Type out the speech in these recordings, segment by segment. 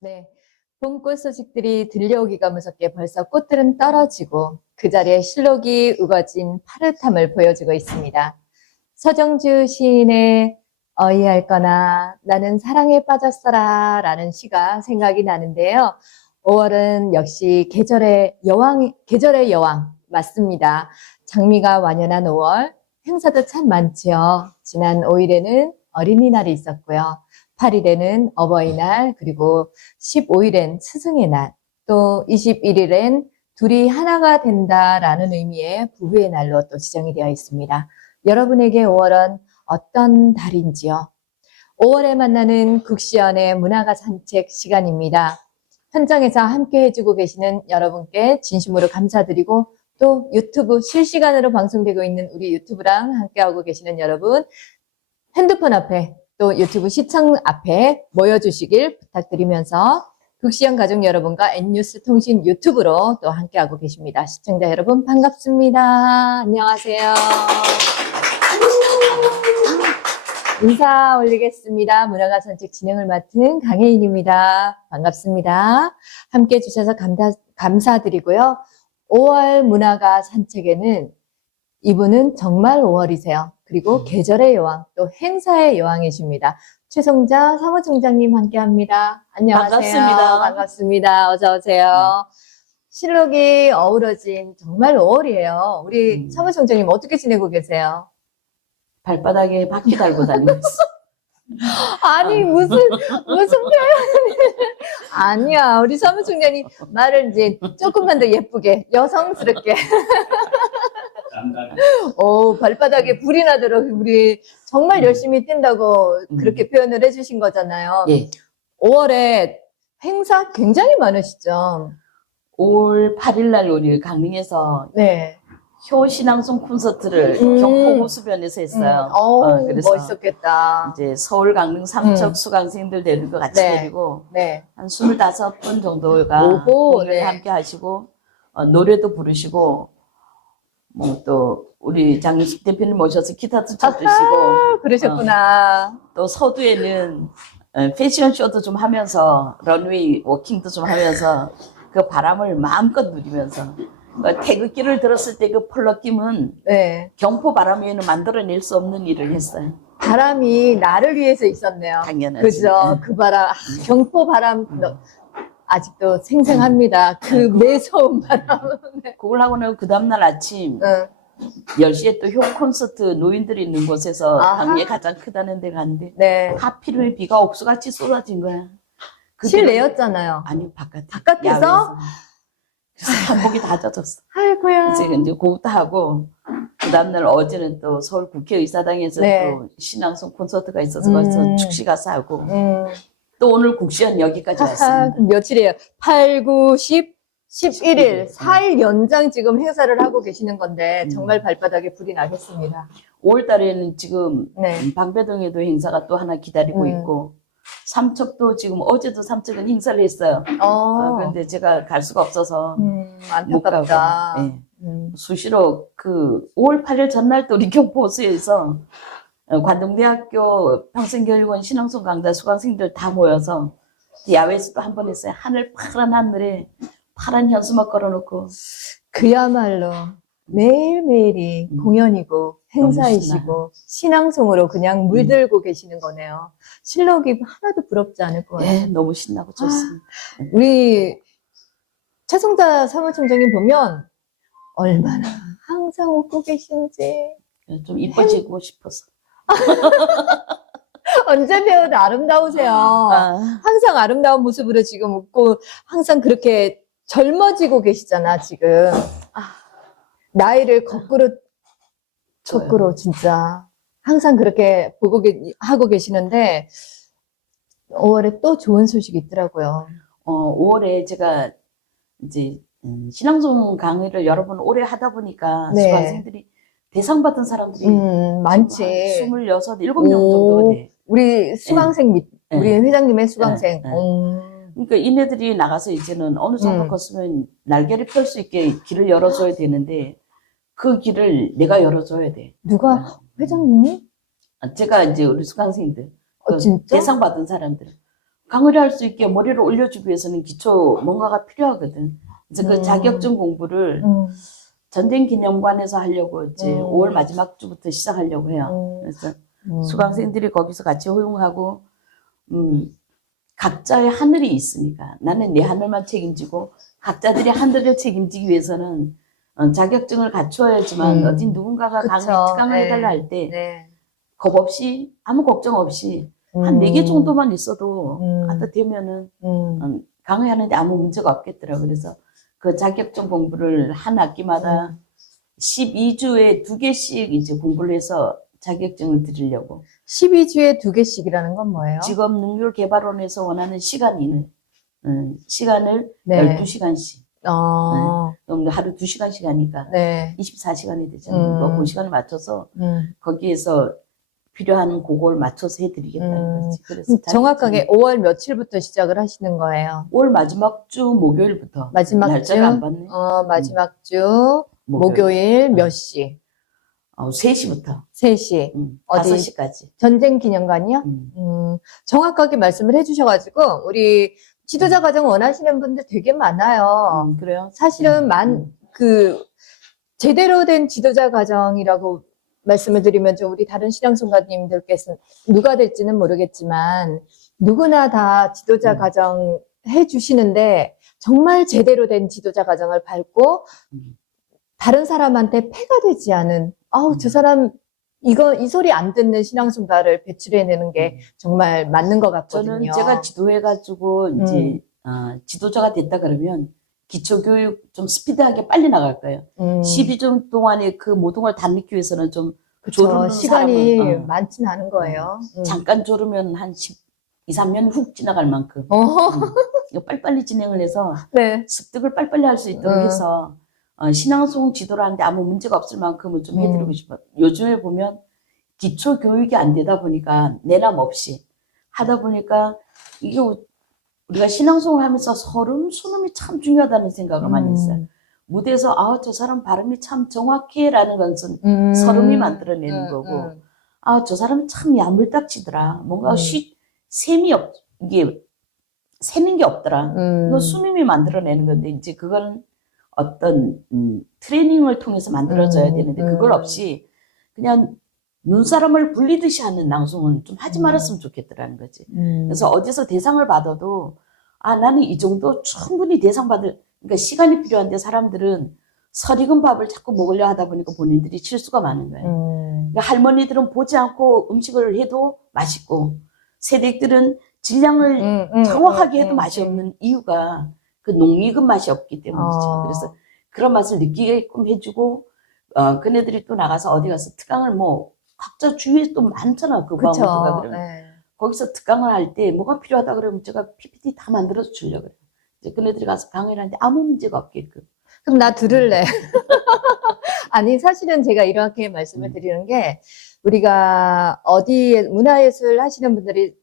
네, 봄꽃 소식들이 들려오기가 무섭게 벌써 꽃들은 떨어지고 그 자리에 실록이 우거진 파릇함을 보여주고 있습니다. 서정주 시인의 어이할거나 나는 사랑에 빠졌어라 라는 시가 생각이 나는데요. 5월은 역시 계절의 여왕 맞습니다. 장미가 완연한 5월, 행사도 참 많지요. 지난 5일에는 어린이날이 있었고요. 8일에는 어버이날, 그리고 15일엔 스승의 날, 또 21일엔 둘이 하나가 된다라는 의미의 부부의 날로 또 지정이 되어 있습니다. 여러분에게 5월은 어떤 달인지요? 5월에 만나는 국시연의 문화가 산책 시간입니다. 현장에서 함께 해주고 계시는 여러분께 진심으로 감사드리고 또 유튜브 실시간으로 방송되고 있는 우리 유튜브랑 함께하고 계시는 여러분 핸드폰 앞에 또 유튜브 시청 앞에 모여주시길 부탁드리면서 국시연 가족 여러분과 N뉴스 통신 유튜브로 또 함께하고 계십니다. 시청자 여러분 반갑습니다. 안녕하세요. 인사 올리겠습니다. 문화가 산책 진행을 맡은 강혜인입니다. 반갑습니다. 함께 해주셔서 감사드리고요. 5월 문화가 산책에는 이분은 정말 5월이세요. 그리고 계절의 여왕, 또 행사의 여왕이십니다. 최송자 사무총장님 함께합니다. 안녕하세요. 반갑습니다. 반갑습니다. 어서 오세요. 실록이 어우러진 정말 5월이에요. 우리 사무총장님 어떻게 지내고 계세요? 발바닥에 바퀴 달고 다니고 있어. 아니 무슨 표현이 아니야. 우리 사무총장님 말을 이제 조금만 더 예쁘게 여성스럽게 발바닥에 불이 나도록 우리 정말 열심히 뛴다고 그렇게 표현을 해주신 거잖아요. 예. 5월에 행사 굉장히 많으시죠? 5월 8일 날 우리 강릉에서 네. 효신앙송 콘서트를 경포 호수변에서 했어요. 그래서 멋있었겠다. 이제 서울 강릉 삼척 수강생들 데리고 같이 네. 데리고 네. 한 25분 정도가 오호, 공연을 네. 함께 하시고 노래도 부르시고 뭐 또 우리 장윤식 대표님 모셔서 기타도 쳐주시고 그러셨구나. 또 서두에는 패션쇼도 좀 하면서 런웨이 워킹도 좀 하면서 그 바람을 마음껏 누리면서 태극기를 들었을 때 그 펄럭김은 네. 경포 바람 외에는 만들어낼 수 없는 일을 했어요. 바람이 나를 위해서 있었네요. 당연하지. 그죠? 그 바람, 경포 바람, 아직도 생생합니다. 그 매서운 바람. 그걸 하고는 그 다음날 아침 10시에 또 효 콘서트 노인들이 있는 곳에서 아하. 강릉에 가장 크다는 데 갔는데 네. 하필이면 비가 옥수같이 쏟아진 거야. 실내였잖아요. 아니 바깥에. 바깥에서? 야외에서. 그래서 한복이 다 젖었어. 아이고야. 그래서 이제 그것도 하고 그 다음날 어제는 또 서울 국회의사당에서 네. 또 신앙송 콘서트가 있어서 거기서 축시 가서 하고 또 오늘 국시연 여기까지 왔습니다. 며칠이에요? 8, 9, 10, 11일, 4일 연장 지금 행사를 하고 계시는 건데 정말 발바닥에 불이 나겠습니다. 5월 달에는 지금 네. 방배동에도 행사가 또 하나 기다리고 있고 삼척도 지금 어제도 삼척은 행사를 했어요. 그런데 제가 갈 수가 없어서 못 가고 안타깝다. 예. 수시로 그 5월 8일 전날 또 우리 경포호수에서 관동대학교 평생교육원 신앙송 강좌 수강생들 다 모여서 야외에서도 한 번 했어요. 파란 하늘에 파란 현수막 걸어놓고 그야말로 매일매일이 공연이고 행사이시고 신앙송으로 그냥 물들고 계시는 거네요. 실록이 하나도 부럽지 않을 거예요. 예, 너무 신나고 좋습니다. 우리 최송자 사무총장님 보면 얼마나 항상 웃고 계신지 좀 이뻐지고 싶어서. 언제 배워도 아름다우세요. 항상 아름다운 모습으로 지금 웃고 항상 그렇게 젊어지고 계시잖아 지금. 나이를 거꾸로 진짜 항상 그렇게 하고 계시는데 5월에 또 좋은 소식이 있더라고요. 5월에 제가 이제 신앙송 강의를 여러 번 오래 하다 보니까 네. 수강생들이 대상 받은 사람들이 많지. 26, 7명 정도가 돼. 우리 수강생 네. 우리 회장님의 수강생. 네. 그러니까 이네들이 나가서 이제는 어느 정도 컸으면 날개를 펼 수 있게 길을 열어줘야 되는데 그 길을 내가 열어줘야 돼. 누가 회장님이? 제가 이제 우리 수강생들 그 진짜? 대상 받은 사람들 강의를 할 수 있게 머리를 올려주기 위해서는 기초 뭔가가 필요하거든. 그래서 그 자격증 공부를 전쟁기념관에서 하려고 이제 5월 마지막 주부터 시작하려고 해요. 그래서 수강생들이 거기서 같이 호용하고, 각자의 하늘이 있으니까 나는 내 하늘만 책임지고 각자들이 하늘을 책임지기 위해서는 자격증을 갖추어야지만 어디 누군가가 그쵸. 강의 특강을 네. 해달라 할 때 네. 겁 없이 아무 걱정 없이 한 4개 정도만 있어도 갖다 대면은 강의하는데 아무 문제가 없겠더라고요. 그래서 그 자격증 공부를 한 학기마다 12주에 2개씩 이제 공부를 해서 자격증을 드리려고. 12주에 2개씩이라는 건 뭐예요? 직업능률개발원에서 원하는 시간 이내, 시간을 네. 12시간씩. 그럼 하루 2시간씩 하니까 네. 24시간이 되잖아요. 그 시간을 맞춰서 거기에서 필요한 그걸 맞춰서 해드리겠다는 거지. 그래서 정확하게 5월 며칠부터 시작을 하시는 거예요? 5월 마지막 주 목요일부터. 마지막 날짜를 안 봤네. 마지막 주 목요일 몇 시? 3시부터. 3시. 어디? 5시까지. 전쟁기념관이요? 정확하게 말씀을 해주셔가지고, 우리 지도자 과정 원하시는 분들 되게 많아요. 그래요? 사실은 제대로 된 지도자 과정이라고 말씀을 드리면 좀 우리 다른 신앙송가님들께서 누가 될지는 모르겠지만, 누구나 다 지도자 과정 해주시는데, 정말 제대로 된 지도자 과정을 밟고, 다른 사람한테 폐가 되지 않은, 저 사람, 이 소리 안 듣는 신앙송가를 배출해내는 게 정말 맞는 것 같거든요. 저는 제가 지도해가지고, 이제, 지도자가 됐다 그러면, 기초교육 좀 스피드하게 빨리 나갈 거예요. 12주 동안에 그 모든 걸 다 넣기 위해서는 좀, 조르는 시간이 사람은, 많진 않은 거예요. 잠깐 조르면 한 2, 3년 훅 지나갈 만큼. 이거 빨리빨리 진행을 해서, 네. 습득을 빨리빨리 할 수 있도록 해서, 신앙송 지도를 하는데 아무 문제가 없을 만큼은 좀 해드리고 싶어요. 요즘에 보면 기초 교육이 안 되다 보니까 내남 없이 하다 보니까 이게 우리가 신앙송을 하면서 서름, 순음이 참 중요하다는 생각을 많이 했어요. 무대에서 저 사람 발음이 참 정확해라는 것은 서름이 만들어내는 거고 저 사람은 참 야물딱지더라. 뭔가 이게 새는 게 없더라. 이거 순음이 만들어내는 건데 이제 그건 어떤 트레이닝을 통해서 만들어져야 되는데 그걸 없이 그냥 눈사람을 굴리듯이 하는 낭송은 좀 하지 말았으면 좋겠더라는 거지. 그래서 어디서 대상을 받아도 나는 이 정도 충분히 그러니까 시간이 필요한데 사람들은 설익은 밥을 자꾸 먹으려 하다 보니까 본인들이 실수가 많은 거예요. 그러니까 할머니들은 보지 않고 음식을 해도 맛있고 세댁들은 질량을 정확하게 해도 맛이 없는 이유가 그 농익은 맛이 없기 때문이죠. 그래서 그런 맛을 느끼게끔 해주고, 그네들이 또 나가서 어디 가서 특강을 각자 주위에 또 많잖아. 그 과목들가 그러면. 네. 거기서 특강을 할 때 뭐가 필요하다 그러면 제가 PPT 다 만들어서 주려고 그래요. 이제 그네들이 가서 강의를 하는데 아무 문제가 없게끔. 그럼 나 들을래. 아니, 사실은 제가 이렇게 말씀을 드리는 게, 우리가 문화예술 하시는 분들이,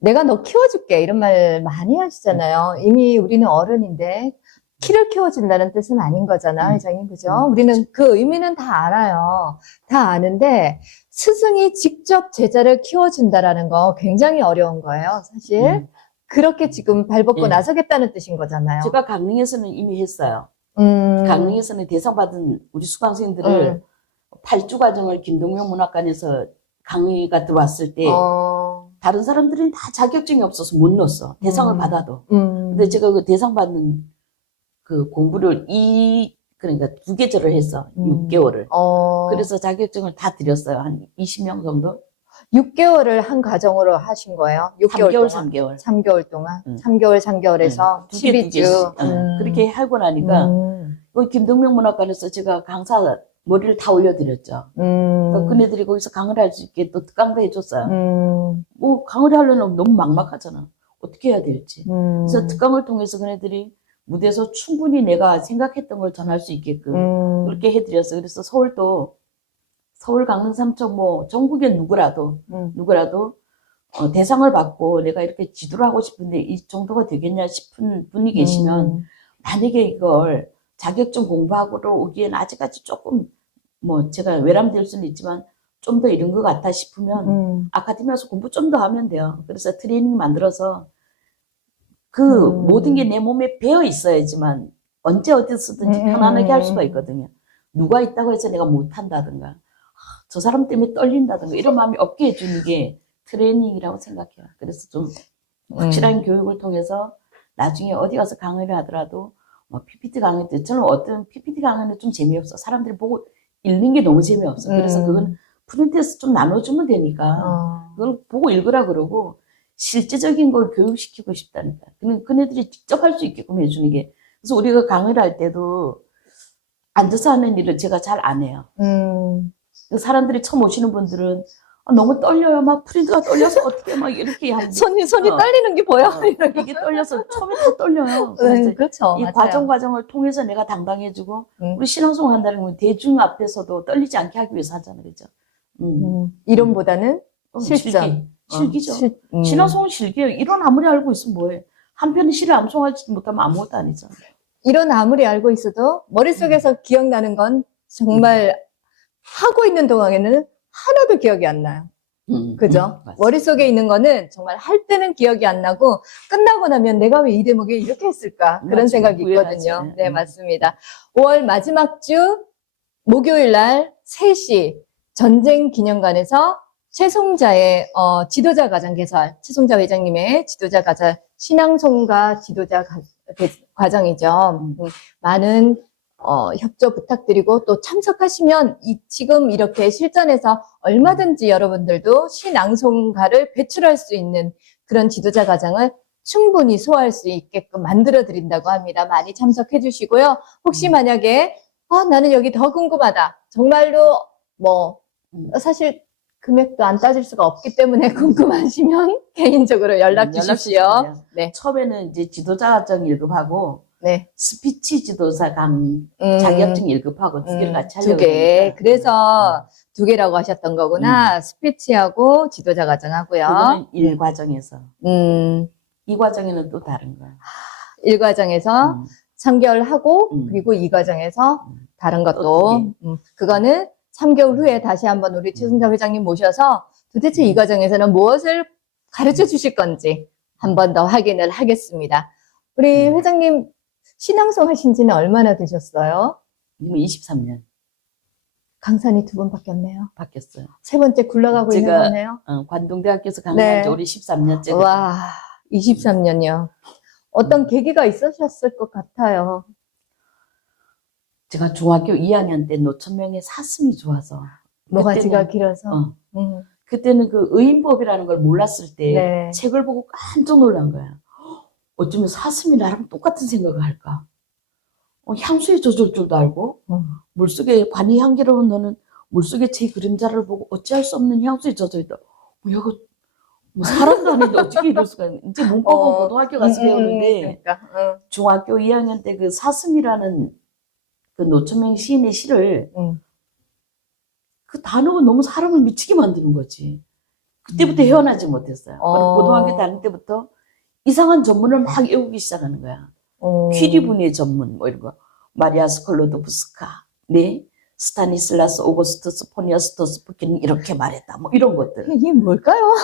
내가 너 키워줄게 이런 말 많이 하시잖아요. 이미 우리는 어른인데 키를 키워준다는 뜻은 아닌 거잖아, 회장님, 그죠? 우리는 그 의미는 다 알아요. 다 아는데 스승이 직접 제자를 키워준다라는 거 굉장히 어려운 거예요, 사실. 그렇게 지금 발벗고 나서겠다는 뜻인 거잖아요. 제가 강릉에서는 이미 했어요. 강릉에서는 대상 받은 우리 수강생들을 8주 과정을 김동명 문학관에서 강의가 들어왔을 때 다른 사람들은 다 자격증이 없어서 못 넣었어. 대상을 받아도. 근데 제가 그 대상 받는 그 공부를 그러니까 2계절을 했어. 6개월을. 그래서 자격증을 다 드렸어요. 한 20명 정도? 6개월을 한 과정으로 하신 거예요? 6개월 3개월. 3개월 동안? 3개월, 3개월에서 12주. 그렇게 하고 나니까, 김동명 문학관에서 제가 강사 머리를 다 올려드렸죠. 그네들이 거기서 강의를 할 수 있게 또 특강도 해줬어요. 강의를 하려면 너무 막막하잖아. 어떻게 해야 될지. 그래서 특강을 통해서 그네들이 무대에서 충분히 내가 생각했던 걸 전할 수 있게끔 그렇게 해드렸어요. 그래서 서울, 강릉, 삼척, 전국의 누구라도 대상을 받고 내가 이렇게 지도를 하고 싶은데 이 정도가 되겠냐 싶은 분이 계시면 만약에 이걸 자격증 공부하고 오기엔 아직까지 조금 제가 외람될 수는 있지만 좀 더 이런 것 같다 싶으면 아카데미에서 공부 좀 더 하면 돼요. 그래서 트레이닝 만들어서 그 모든 게 내 몸에 배어 있어야지만 언제 어디서든지 편안하게 할 수가 있거든요. 누가 있다고 해서 내가 못한다든가 저 사람 때문에 떨린다든가 이런 마음이 없게 해주는 게 트레이닝이라고 생각해요. 그래서 좀 확실한 교육을 통해서 나중에 어디 가서 강의를 하더라도 뭐 PPT 강의 때 저는 어떤 PPT 강의는 좀 재미없어. 사람들이 보고 읽는 게 너무 재미없어. 그래서 그건 프린트에서 좀 나눠주면 되니까 그걸 보고 읽으라 그러고 실제적인 걸 교육시키고 싶다니까. 그네들이 직접 할 수 있게끔 해주는 게. 그래서 우리가 강의를 할 때도 앉아서 하는 일을 제가 잘 안 해요. 사람들이 처음 오시는 분들은 너무 떨려요. 막 프린트가 떨려서 어떻게 막 이렇게 하는데. 손이 떨리는 게 보여. 이게 떨려서 처음에 다 떨려요. 그렇죠. 이 맞아요. 과정을 통해서 내가 당당해지고 우리 신앙송 한다는 건 대중 앞에서도 떨리지 않게 하기 위해서 하잖아요. 그죠? 이론보다는 실전. 실기죠. 신앙송은 실기예요. 이론 아무리 알고 있으면 뭐해. 한편의 시를 암송하지 못하면 아무것도 아니잖아요. 이론 아무리 알고 있어도 머릿속에서 기억나는 건 정말 하고 있는 동안에는 하나도 기억이 안 나요. 그죠? 머릿속에 있는 거는 정말 할 때는 기억이 안 나고 끝나고 나면 내가 왜 이 대목에 이렇게 했을까? 그런 맞죠. 생각이 있거든요. 네, 맞습니다. 5월 마지막 주 목요일 날 3시 전쟁기념관에서 최송자의 지도자 과정 개설, 최송자 회장님의 지도자 과정, 신앙송가 지도자 과정이죠. 많은 협조 부탁드리고 또 참석하시면 지금 이렇게 실전에서 얼마든지 여러분들도 신앙송가를 배출할 수 있는 그런 지도자 과정을 충분히 소화할 수 있게끔 만들어 드린다고 합니다. 많이 참석해 주시고요. 혹시 만약에 나는 여기 더 궁금하다. 정말로 사실 금액도 안 따질 수가 없기 때문에 궁금하시면 개인적으로 연락 주십시오. 네. 처음에는 이제 지도자 과정 1급하고 네. 스피치 지도사 자격증 1급하고 두 개를 같이 하려고 2개. 그러니까. 그래서 2개라고 하셨던 거구나. 스피치하고 지도자 과정 하고요. 그거는 1과정에서. 2과정에는 또 다른 거야. 1과정에서 3개월 하고 그리고 2과정에서 다른 것도 그거는 3개월 후에 다시 한번 우리 최승자 회장님 모셔서 도대체 이 과정에서는 무엇을 가르쳐 주실 건지 한 번 더 확인을 하겠습니다. 우리 회장님 신앙송 하신 지는 얼마나 되셨어요? 23년. 강산이 2번 바뀌었네요. 바뀌었어요. 3번째 굴러가고 있는 거네요. 관동대학교에서 강의한 지 우리 13년째. 와, 23년이요. 어떤 계기가 있으셨을 것 같아요. 제가 중학교 2학년 때 노천명의 사슴이 좋아서. 모가지가 길어서. 그때는 그 의인법이라는 걸 몰랐을 때 네. 책을 보고 깜짝 놀란 거야. 어쩌면 사슴이 나랑 똑같은 생각을 할까? 향수에 젖을 줄도 알고 물속에 관이 향기로운 너는 물속에 제 그림자를 보고 어찌할 수 없는 향수에 젖어 있다. 이거 사람도 아닌데 어떻게 이럴 수가 있는? 이제 문법은 고등학교 가서 배우는데 그러니까. 중학교 2학년 때 그 사슴이라는 그 노천명 시인의 시를 그 단어가 너무 사람을 미치게 만드는 거지. 그때부터 헤어나지 못했어요. 고등학교 다닐 때부터 이상한 전문을 막 외우기 시작하는 거야. 퀴리분의 전문, 이런 거. 마리아 스콜로도브스카, 네, 스타니슬라스 오거스투스 포니아스토스 푸키는 이렇게 말했다. 이런 것들. 이게 뭘까요?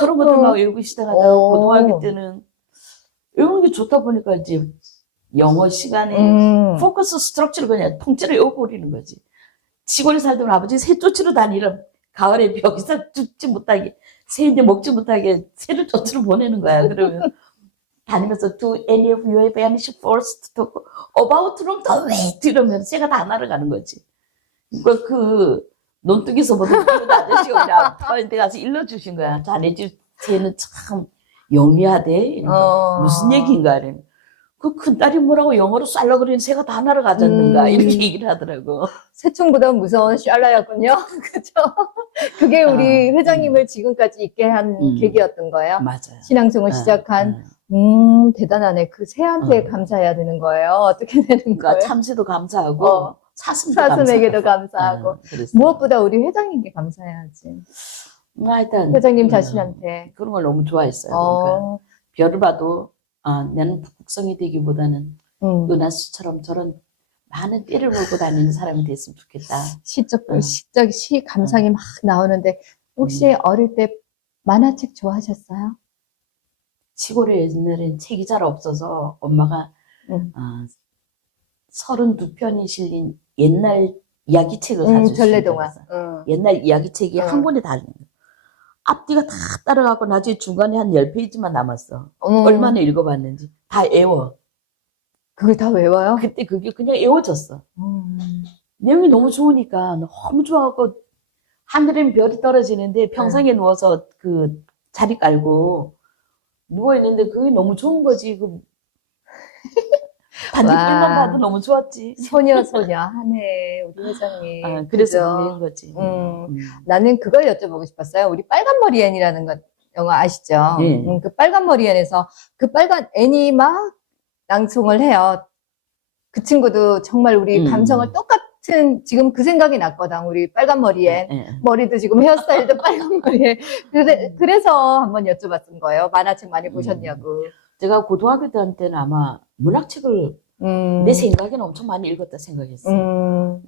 그런 것들 막 외우기 시작하다가 고등학교 때는 외우는 게 좋다 보니까 이제 영어 시간에 포커스 스트럭처를 그냥 통째로 외워버리는 거지. 시골에 살던 아버지 새 쫓으러 다니는 가을에 벽에서 죽지 못하게 새인데 먹지 못하게 새를 쫓으러 보내는 거야. 그러면 다니면서 do any of you have vanished first to about room to wait 이러면 새가 다 날아가는 거지. 그 논둑이서 보던 그 아저씨가 우리 아빠한테 가서 일러주신 거야. 자네 집 새는 참 영리하대. 이런 거. 무슨 얘기인가 이러면 그 큰딸이 뭐라고 영어로 쌀라그리는 새가 다 날아가졌는가 이렇게 얘기를 하더라고. 새총보다 무서운 샬라였군요. 그죠? 그게 우리 회장님을 지금까지 있게 한 계기였던 거예요. 맞아요. 신앙송을 시작한. 대단하네. 그 새한테 감사해야 되는 거예요. 어떻게 되는 거예요? 참새도 감사하고 사슴에게도 감사하고 무엇보다 우리 회장님께 감사해야지. 하여튼 회장님 자신한테 그런 걸 너무 좋아했어요. 그러니까 별을 봐도 나는 북극성이 되기보다는 은하수처럼 저런 많은 띠를 몰고 다니는 사람이 됐으면 좋겠다. 시 감상이 막 나오는데, 혹시 어릴 때 만화책 좋아하셨어요? 시골에 옛날엔 책이 잘 없어서 엄마가 응. 32편이 실린 옛날 이야기책을 사주시고 전래동화. 옛날 이야기책이 응. 한 권에 달린 거. 앞뒤가 다 따라가고 나중에 중간에 한 10페이지만 남았어. 음. 얼마나 읽어봤는지 다 외워. 그걸 다 외워요? 그때 그게 그냥 외워졌어. 내용이 너무 좋으니까 너무 좋아하고 하늘엔 별이 떨어지는데 평상에 누워서 그 자리 깔고 누워 있는데 그게 너무 좋은 거지. 단뒷글만 봐도 너무 좋았지. 소녀하네, 우리 회장님. 그래서 그죠? 보낸 거지. 나는 그걸 여쭤보고 싶었어요. 우리 빨간 머리 앤이라는 거, 영화 아시죠? 예. 그 빨간 머리 앤에서 그 빨간 앤이 막 낭송을 해요. 그 친구도 정말 우리 감성을 똑같은, 지금 그 생각이 났거든. 우리 빨간 머리 앤. 머리도 지금 헤어스타일도 빨간 머리에. 그래서 한번 여쭤봤던 거예요. 만화책 많이 보셨냐고. 제가 고등학교 때는 아마 문학책을 내 생각에는 엄청 많이 읽었다 생각했어요.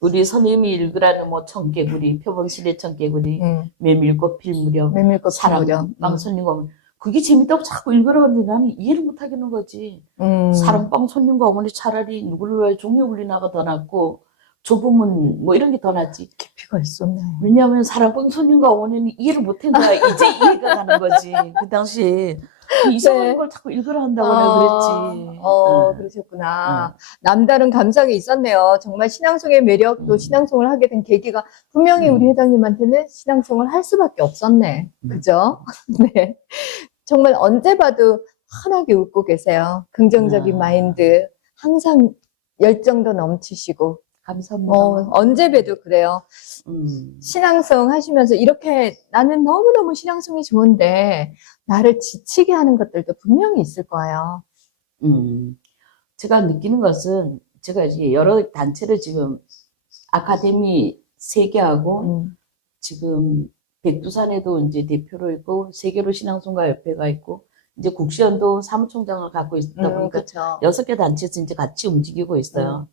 우리 선생님이 읽으라는 뭐 청개구리, 표본실의 청개구리, 메밀꽃 필 무렵, 사랑, 빵손님과 어머니. 그게 재밌다고 자꾸 읽으라고 하는데 나는 이해를 못 하겠는 거지. 사랑빵 손님과 어머니 차라리 누구를 위해 종이울리나가 더 낫고 좁으면 뭐 이런 게 더 낫지. 깊이가 있었네. 왜냐하면 사랑빵 손님과 어머니는 이해를 못한 거야. 이제 이해가 가는 거지. 그 당시에. 이상한 걸 자꾸 읽으라 한다고 내가 그랬지. 그러셨구나. 남다른 감상이 있었네요. 정말 신앙송의 매력, 또 신앙송을 하게 된 계기가 분명히 우리 회장님한테는 신앙송을 할 수밖에 없었네. 그죠? 네. 정말 언제 봐도 환하게 웃고 계세요. 긍정적인 마인드, 항상 열정도 넘치시고. 감사합니다. 언제 봬도 그래요. 신앙송 하시면서 이렇게 나는 너무너무 신앙송이 좋은데 나를 지치게 하는 것들도 분명히 있을 거예요. 제가 느끼는 것은 제가 이제 여러 단체를 지금 아카데미 3개하고 지금 백두산에도 이제 대표로 있고 세계로 신앙송가 협회가 있고 이제 국시연도 사무총장을 갖고 있다 보니까 그렇죠. 6개 단체에서 이제 같이 움직이고 있어요.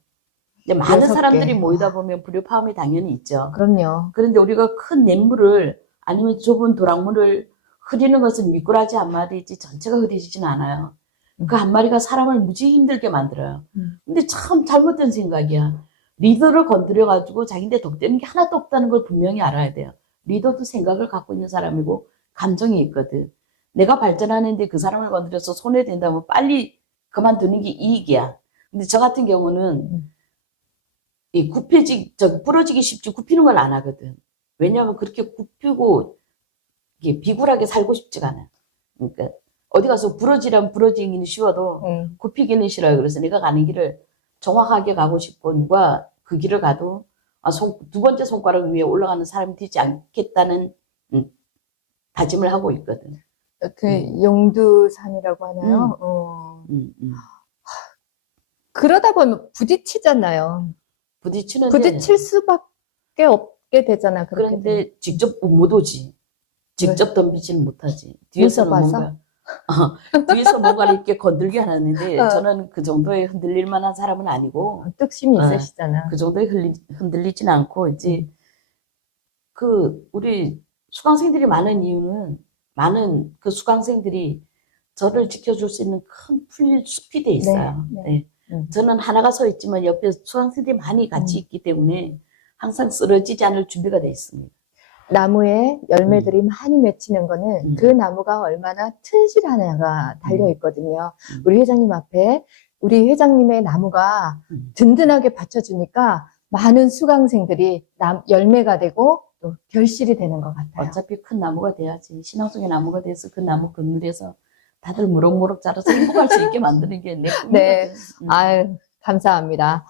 근데 많은 사람들이 모이다 보면 불협화음이 당연히 있죠. 그럼요. 그런데 우리가 큰 냇물을 아니면 좁은 도랑물을 흐리는 것은 미꾸라지 한 마리지 전체가 흐리지진 않아요. 그 한 마리가 사람을 무지 힘들게 만들어요. 근데 참 잘못된 생각이야. 리더를 건드려가지고 자기한테 덕되는 게 하나도 없다는 걸 분명히 알아야 돼요. 리더도 생각을 갖고 있는 사람이고 감정이 있거든. 내가 발전하는데 그 사람을 건드려서 손해된다면 빨리 그만두는 게 이익이야. 근데 저 같은 경우는 이 부러지기 쉽지 굽히는 걸 안 하거든. 왜냐하면 그렇게 굽히고 이게 비굴하게 살고 싶지가 않아. 그러니까 어디 가서 부러지라면 부러지기는 쉬워도 굽히기는 싫어요. 그래서 내가 가는 길을 정확하게 가고 싶고 누가 그 길을 가도 두 번째 손가락 위에 올라가는 사람이 되지 않겠다는 다짐을 하고 있거든. 용두산이라고 하나요? 그러다 보면 부딪히잖아요. 부딪힐 수밖에 없게 되잖아. 그런데 직접 못 오지. 직접 덤비지는 못하지. 뒤에서는 뭔가 뒤에서 뭔가를 이렇게 건들게 하는데 저는 그 정도의 흔들릴 만한 사람은 아니고 뚝심이 있으시잖아. 그 정도에 흔들리진 않고 이제 우리 수강생들이 많은 이유는 많은 그 수강생들이 저를 지켜줄 수 있는 큰 풀숲이 돼 있어요. 네. 저는 하나가 서 있지만 옆에 수강생들이 많이 같이 있기 때문에 항상 쓰러지지 않을 준비가 돼 있습니다. 나무에 열매들이 많이 맺히는 거는 그 나무가 얼마나 튼실하냐가 달려 있거든요. 우리 회장님 앞에 우리 회장님의 나무가 든든하게 받쳐주니까 많은 수강생들이 열매가 되고 또 결실이 되는 것 같아요. 어차피 큰 나무가 돼야지. 신앙송의 나무가 돼서 그 나무 그늘에서 다들 무럭무럭 자라서 행복할 수 있게 만드는 게 내 꿈이거든. 네. 아유, 감사합니다.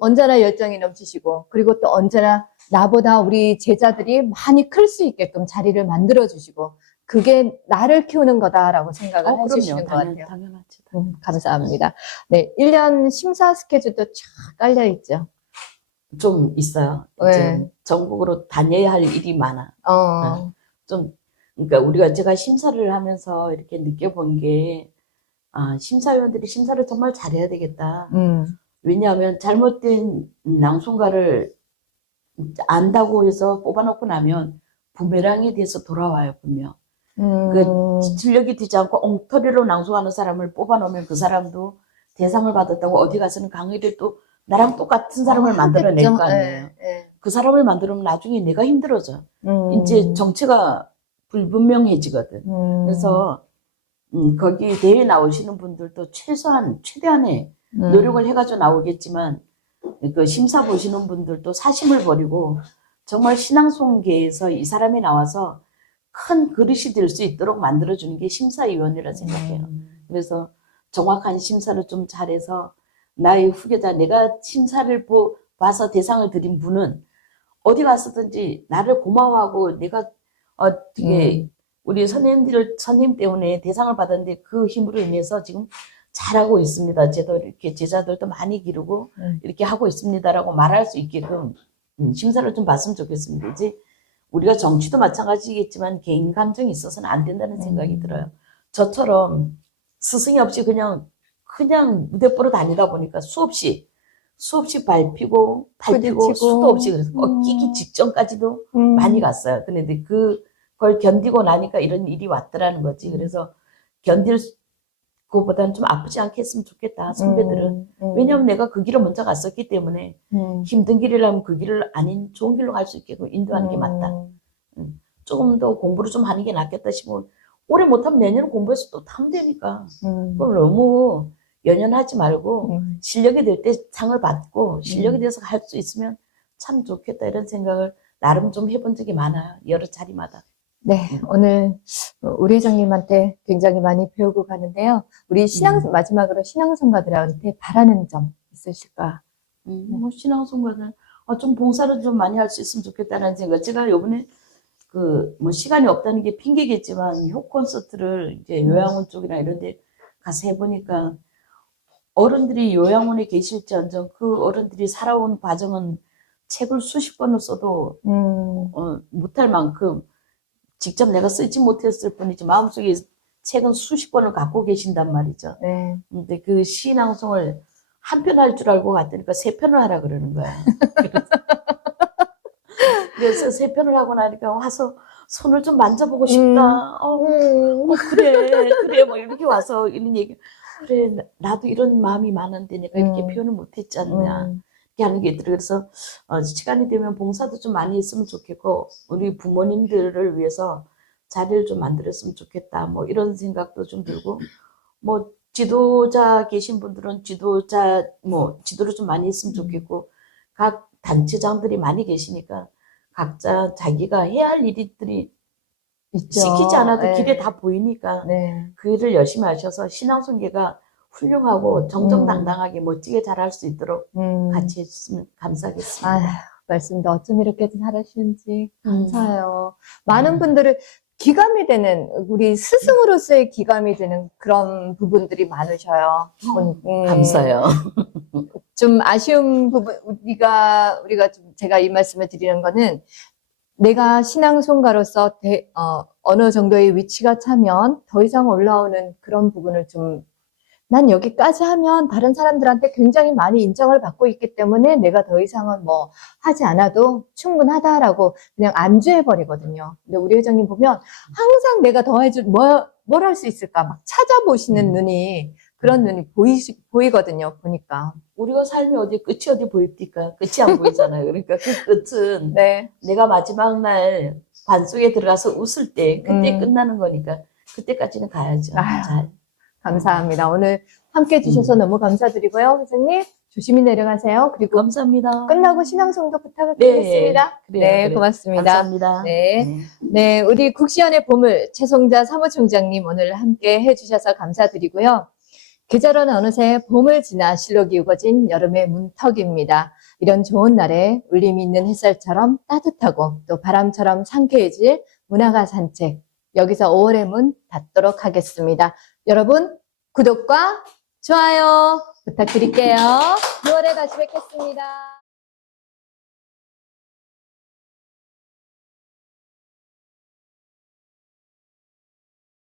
언제나 열정이 넘치시고, 그리고 또 언제나 나보다 우리 제자들이 많이 클 수 있게끔 자리를 만들어주시고, 그게 나를 키우는 거다라고 생각을 해주시는 것 같아요. 당연하지. 감사합니다. 네, 1년 심사 스케줄도 쫙 깔려있죠. 좀 있어요. 이제 전국으로 다녀야 할 일이 많아. 그러니까 제가 심사를 하면서 이렇게 느껴본 게, 심사위원들이 심사를 정말 잘해야 되겠다. 왜냐하면 잘못된 낭송가를 안다고 해서 뽑아놓고 나면 부메랑에 대해서 돌아와요, 분명. 그 실력이 되지 않고 엉터리로 낭송하는 사람을 뽑아놓으면 그 사람도 대상을 받았다고 어디 가서는 강의를 또 나랑 똑같은 사람을 만들어낼 거 아니에요. 그 사람을 만들면 나중에 내가 힘들어져. 이제 정체가 불분명해지거든. 그래서 거기 대회 나오시는 분들도 최대한의 노력을 해가지고 나오겠지만 그 심사 보시는 분들도 사심을 버리고 정말 신앙송계에서 이 사람이 나와서 큰 그릇이 될 수 있도록 만들어주는 게 심사위원이라 생각해요. 그래서 정확한 심사를 좀 잘해서 나의 후계자, 내가 심사를 봐서 대상을 드린 분은 어디 갔었든지 나를 고마워하고 내가 어떻게 우리 선생님 때문에 대상을 받았는데 그 힘으로 인해서 지금 잘하고 있습니다. 저도 이렇게 제자들도 많이 기르고 이렇게 하고 있습니다라고 말할 수 있게끔 심사를 좀 봤으면 좋겠습니다. 이제 우리가 정치도 마찬가지겠지만 개인 감정이 있어서는 안 된다는 생각이 들어요. 저처럼 스승이 없이 그냥 무대보러 다니다 보니까 수없이 밟히고 부딪히고. 수도 없이 그래서 꺾이기 직전까지도 많이 갔어요. 근데 그걸 견디고 나니까 이런 일이 왔더라는 거지. 그래서 견딜 그거보다는 좀 아프지 않게 했으면 좋겠다, 선배들은. 왜냐면 내가 그 길을 먼저 갔었기 때문에 힘든 길이라면 그 길을 아닌 좋은 길로 갈 수 있게 인도하는 게 맞다. 조금 더 공부를 좀 하는 게 낫겠다 싶으면 올해 못하면 내년에 공부해서 또 타면 되니까. 그걸 너무 연연하지 말고 실력이 될 때 상을 받고 실력이 돼서 할 수 있으면 참 좋겠다 이런 생각을 나름 좀 해본 적이 많아요. 여러 자리마다. 네, 오늘 우리 회장님한테 굉장히 많이 배우고 가는데요. 우리 마지막으로 신앙송가들한테 바라는 점 있으실까? 뭐 신앙송가는 좀 봉사를 좀 많이 할 수 있으면 좋겠다는 생각. 제가 요번에 뭐 시간이 없다는 게 핑계겠지만 효 콘서트를 이제 요양원 쪽이나 이런 데 가서 해보니까 어른들이 요양원에 계실지언정 그 어른들이 살아온 과정은 책을 수십 권을 써도 못할 만큼 직접 내가 쓰지 못했을 뿐이지 마음속에 책은 수십 권을 갖고 계신단 말이죠. 네. 근데 그 시낭송을 한 편 할 줄 알고 갔더니까 3편을 하라 그러는 거야. 그래서 3편을 하고 나니까 와서 손을 좀 만져보고 싶다. 그래 뭐 이렇게 와서 이런 얘기. 그래 나도 이런 마음이 많은데 내가 이렇게 표현을 못했지 않나. 이렇게 하는 게 있더라고요. 그래서 시간이 되면 봉사도 좀 많이 했으면 좋겠고 우리 부모님들을 위해서 자리를 좀 만들었으면 좋겠다. 뭐 이런 생각도 좀 들고 뭐 지도자 계신 분들은 지도를 좀 많이 했으면 좋겠고 각 단체장들이 많이 계시니까 각자 자기가 해야 할 일들이 있죠. 시키지 않아도 네. 길에 다 보이니까 네. 그 일을 열심히 하셔서 신앙송계가 훌륭하고 정정당당하게 멋지게 잘할 수 있도록 같이 해주시면 감사하겠습니다. 아휴, 말씀도 어쩜 이렇게 잘하시는지 감사해요. 많은 분들을 기감이 되는, 우리 스승으로서의 기감이 되는 그런 부분들이 많으셔요. 감사해요. 좀 아쉬운 부분, 우리가 제가 이 말씀을 드리는 거는 내가 신앙송가로서 어느 정도의 위치가 차면 더 이상 올라오는 그런 부분을 난 여기까지 하면 다른 사람들한테 굉장히 많이 인정을 받고 있기 때문에 내가 더 이상은 뭐 하지 않아도 충분하다라고 그냥 안주해버리거든요. 근데 우리 회장님 보면 항상 내가 더 뭘 할 수 있을까 막 찾아보시는 그런 눈이 보이거든요. 보니까. 우리가 삶이 끝이 어디 보입니까? 끝이 안 보이잖아요. 그러니까 그 끝은 네. 내가 마지막 날 반속에 들어가서 웃을 때 그때 끝나는 거니까 그때까지는 가야죠. 잘. 감사합니다. 오늘 함께 해주셔서 너무 감사드리고요. 회장님 조심히 내려가세요. 그리고 감사합니다. 끝나고 신앙송도 부탁드리겠습니다. 네, 고맙습니다. 감사합니다. 네, 우리 국시연의 보물 최송자 사무총장님 오늘 함께 해주셔서 감사드리고요. 계절은 어느새 봄을 지나 실록이 우거진 여름의 문턱입니다. 이런 좋은 날에 울림이 있는 햇살처럼 따뜻하고 또 바람처럼 상쾌해질 문화가 산책. 여기서 5월의 문 닫도록 하겠습니다. 여러분 구독과 좋아요 부탁드릴게요. 6월에 다시 뵙겠습니다.